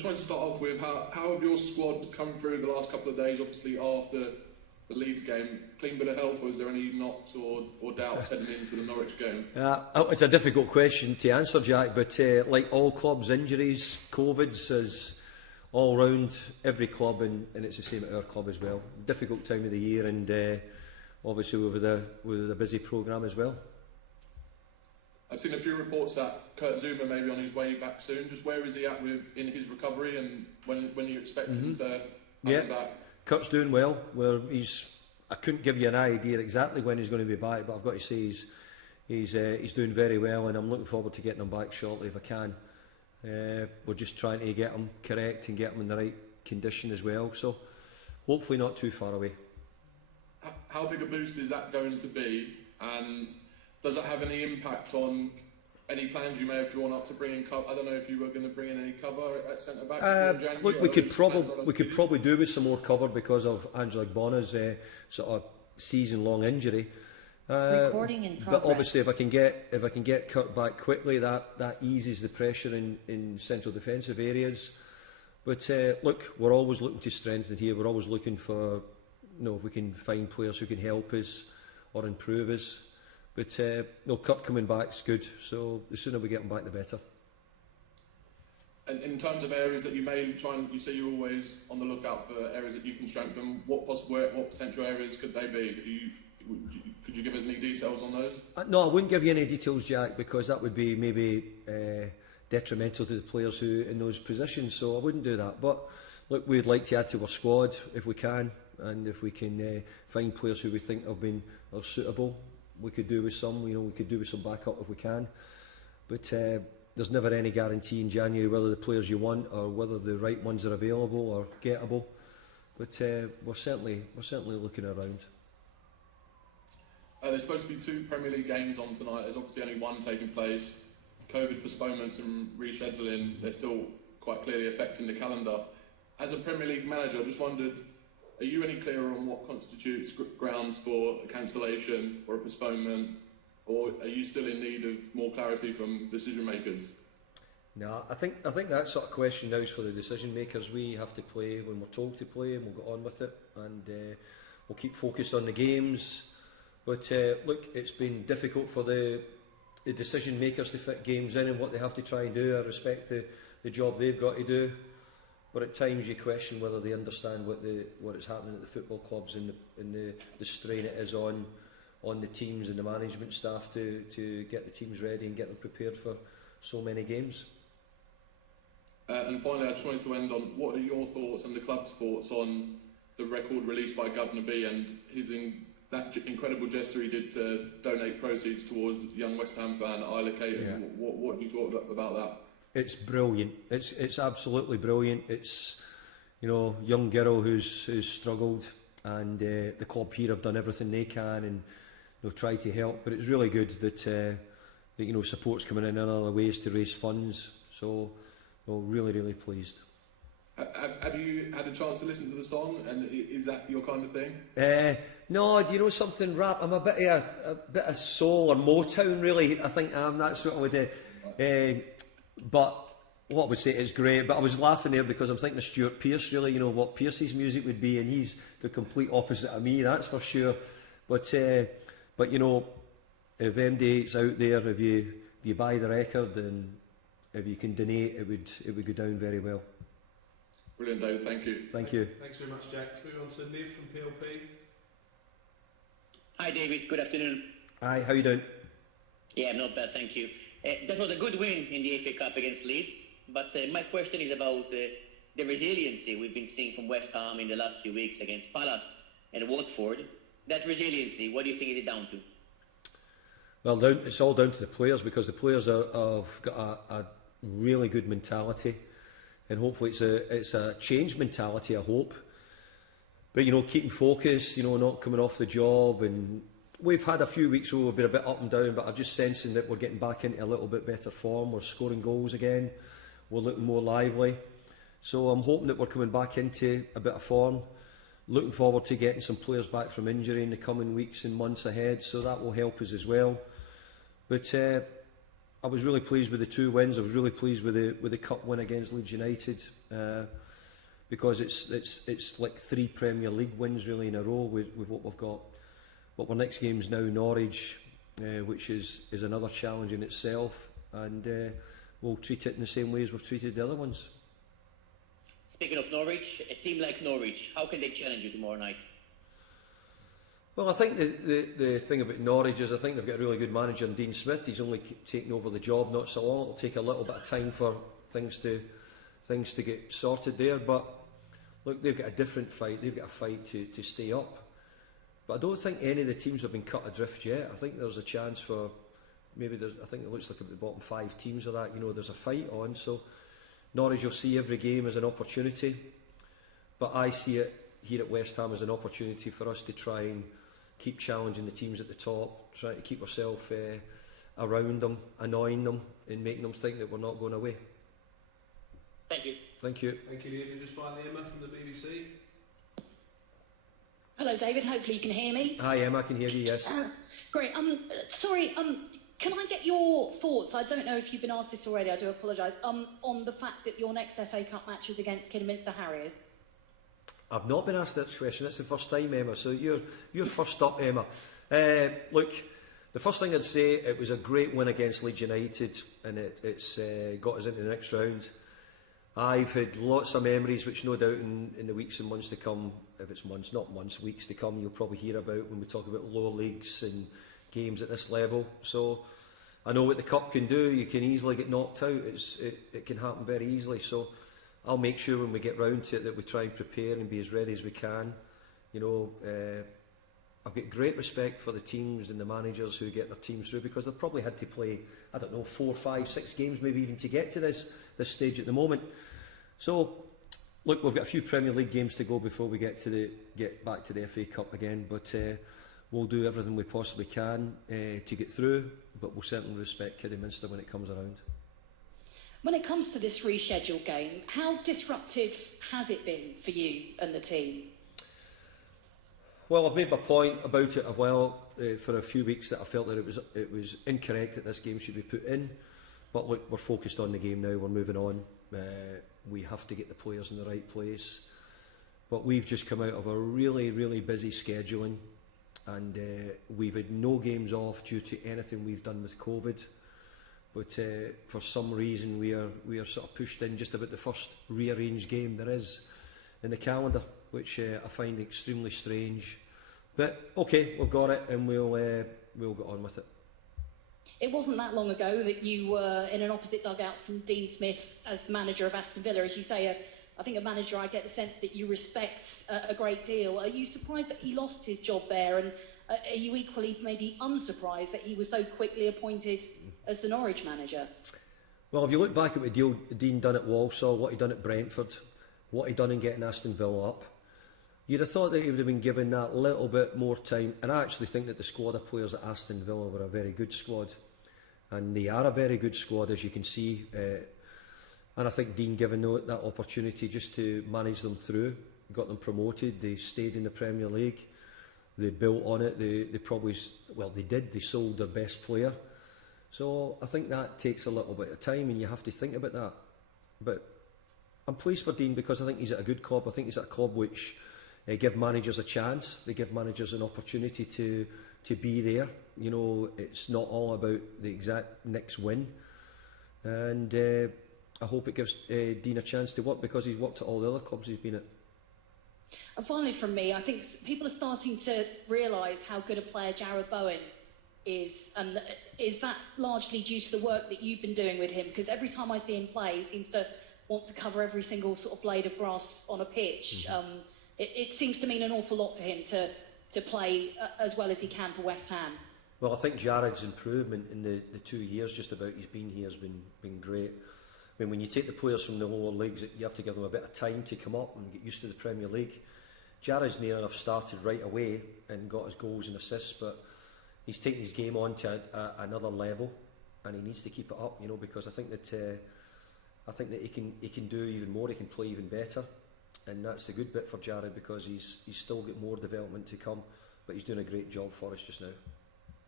just wanted to start off with how have your squad come through the last couple of days, obviously after the Leeds game? Clean bill of health, or is there any knocks or doubts heading into the Norwich game? It's a difficult question to answer, Jack, but like all clubs, injuries, COVIDs is all round every club, and it's the same at our club as well. Difficult time of the year, and obviously with a busy programme as well. I've seen a few reports that Kurt Zouma may be on his way back soon. Just where is he at in his recovery, and when you expect him to have him back? Kurt's doing well. I couldn't give you an idea exactly when he's going to be back, but I've got to say he's doing very well, and I'm looking forward to getting him back shortly if I can. We're just trying to get him correct and get him in the right condition as well. So hopefully not too far away. How big a boost is that going to be, and does that have any impact on any plans you may have drawn up to bring in cover? I don't know if you were going to bring in any cover at centre back in January. Look, we could probably do with some more cover because of Angela Bonner's sort of season-long injury. Recording in progress. But obviously, if I can get Kurt back quickly, that eases the pressure in central defensive areas. But look, we're always looking to strengthen here. We're always looking for, if we can find players who can help us or improve us. But Kurt coming back is good, so the sooner we get him back, the better. And in terms of areas that you may try and, you say you're always on the lookout for areas that you can strengthen, what potential areas could they be? Could you give us any details on those? No, I wouldn't give you any details, Jack, because that would be maybe detrimental to the players who in those positions, so I wouldn't do that. But look, we'd like to add to our squad if we can, and if we can find players who we think are suitable. We could do with some, we could do with some backup if we can. But there's never any guarantee in January whether the players you want or whether the right ones are available or gettable. But we're certainly looking around. There's supposed to be 2 Premier League games on tonight. There's obviously only one taking place. COVID postponements and rescheduling, they're still quite clearly affecting the calendar. As a Premier League manager, I just wondered, are you any clearer on what constitutes grounds for a cancellation or a postponement, or are you still in need of more clarity from decision makers? No, I think that sort of question now is for the decision makers. We have to play when we're told to play, and we'll go on with it, and we'll keep focused on the games. But look, it's been difficult for the decision makers to fit games in and what they have to try and do. I respect the job they've got to do. But at times you question whether they understand what is happening at the football clubs and the strain it is on the teams and the management staff to get the teams ready and get them prepared for so many games. And finally, I just wanted to end on, what are your thoughts and the club's thoughts on the record released by Governor B and that incredible gesture he did to donate proceeds towards young West Ham fan Isla Caton? Yeah. What have you thought about that? It's brilliant. It's absolutely brilliant. It's young girl who's struggled, and the club here have done everything they can and they'll try to help. But it's really good that support's coming in other ways to raise funds. So really pleased. Have you had a chance to listen to the song, and is that your kind of thing? No, do you know something? Rap. I'm a bit of soul or Motown, really. I think that's what I would do. But what I would say is great. But I was laughing there because I'm thinking of Stuart Pearce, really, what Pearce's music would be, and he's the complete opposite of me, that's for sure. But if MD's out there, if you buy the record and if you can donate, it would go down very well. Brilliant, David, thank you. Thank you. Thanks very much, Jack. Moving on to Niv from PLP. Hi David, good afternoon. Hi, how you doing? Yeah, not bad, thank you. That was a good win in the FA Cup against Leeds, but my question is about the resiliency we've been seeing from West Ham in the last few weeks against Palace and Watford. That resiliency, what do you think it is down to? Well, it's all down to the players, because the players have got a really good mentality, and hopefully it's a changed mentality, I hope. But keeping focused, not coming off the job, and we've had a few weeks where we've been a bit up and down, but I'm just sensing that we're getting back into a little bit better form. We're scoring goals again. We're looking more lively. So I'm hoping that we're coming back into a bit of form. Looking forward to getting some players back from injury in the coming weeks and months ahead, so that will help us as well. But I was really pleased with the 2 wins. I was really pleased with the cup win against Leeds United. because it's like 3 Premier League wins really in a row with what we've got. But our next game is now Norwich, which is another challenge in itself, and we'll treat it in the same way as we've treated the other ones. Speaking of Norwich, a team like Norwich, how can they challenge you tomorrow night? Well, I think the thing about Norwich is I think they've got a really good manager in Dean Smith. He's only taken over the job not so long. It'll take a little bit of time for things to get sorted there. But look, they've got a different fight. They've got a fight to stay up. But I don't think any of the teams have been cut adrift yet. I think there's a chance for I think it looks like at the bottom 5 teams of that. There's a fight on. So Norwich will see every game as an opportunity. But I see it here at West Ham as an opportunity for us to try and keep challenging the teams at the top, trying to keep ourselves around them, annoying them, and making them think that we're not going away. Thank you. Thank you. Thank you, Dave. Just finally, Emma from the BBC. Hello, David. Hopefully you can hear me. Hi, Emma. I can hear you, yes. Great. Sorry, can I get your thoughts? I don't know if you've been asked this already. I do apologise. On the fact that your next FA Cup match is against Kidderminster Harriers. I've not been asked that question. It's the first time, Emma. So you're first up, Emma. Look, the first thing I'd say, it was a great win against Leeds United, and it's got us into the next round. I've had lots of memories, which no doubt in the weeks and months to come, if it's months, not months, weeks to come, you'll probably hear about when we talk about lower leagues and games at this level. So I know what the Cup can do. You can easily get knocked out. It can happen very easily. So I'll make sure when we get round to it that we try and prepare and be as ready as we can. I've got great respect for the teams and the managers who get their teams through, because they've probably had to play, 4, 5, 6 games maybe even to get to this stage at the moment. So look, we've got a few Premier League games to go before we get back to the FA Cup again, but we'll do everything we possibly can to get through, but we'll certainly respect Kidderminster when it comes around. When it comes to this rescheduled game, how disruptive has it been for you and the team? Well, I've made my point about it for a few weeks that I felt that it was incorrect that this game should be put in. But look, we're focused on the game now, we're moving on. We have to get the players in the right place. But we've just come out of a really, really busy scheduling, and we've had no games off due to anything we've done with COVID. But for some reason we are sort of pushed in just about the first rearranged game there is in the calendar, which I find extremely strange. But okay, we've got it, and we'll get on with it. It wasn't that long ago that you were in an opposite dugout from Dean Smith as manager of Aston Villa. As you say, I think a manager, I get the sense that you respect a great deal. Are you surprised that he lost his job there? And are you equally maybe unsurprised that he was so quickly appointed as the Norwich manager? Well, if you look back at what Dean done at Walsall, what he done at Brentford, what he done in getting Aston Villa up, you'd have thought that he would have been given that little bit more time. And I actually think that the squad of players at Aston Villa were a very good squad. And they are a very good squad, as you can see. And I think Dean given that opportunity just to manage them through, got them promoted, they stayed in the Premier League, they built on it, they sold their best player. So I think that takes a little bit of time, and you have to think about that. But I'm pleased for Dean, because I think he's at a good club. I think he's at a club which give managers a chance, they give managers an opportunity to be there. It's not all about the exact next win. And I hope it gives Dean a chance to work, because he's worked at all the other clubs he's been at. And finally from me, I think people are starting to realise how good a player Jarrod Bowen is, and is that largely due to the work that you've been doing with him? Because every time I see him play, he seems to want to cover every single sort of blade of grass on a pitch. Mm-hmm. It seems to mean an awful lot to him to play as well as he can for West Ham. Well, I think Jarrod's improvement in the 2 years just about he's been here has been great. I mean, when you take the players from the lower leagues, you have to give them a bit of time to come up and get used to the Premier League. Jarrod's near enough started right away and got his goals and assists, but he's taken his game on to another level, and he needs to keep it up, because I think that he can do even more. He can play even better, and that's the good bit for Jarrod, because he's still got more development to come, but he's doing a great job for us just now.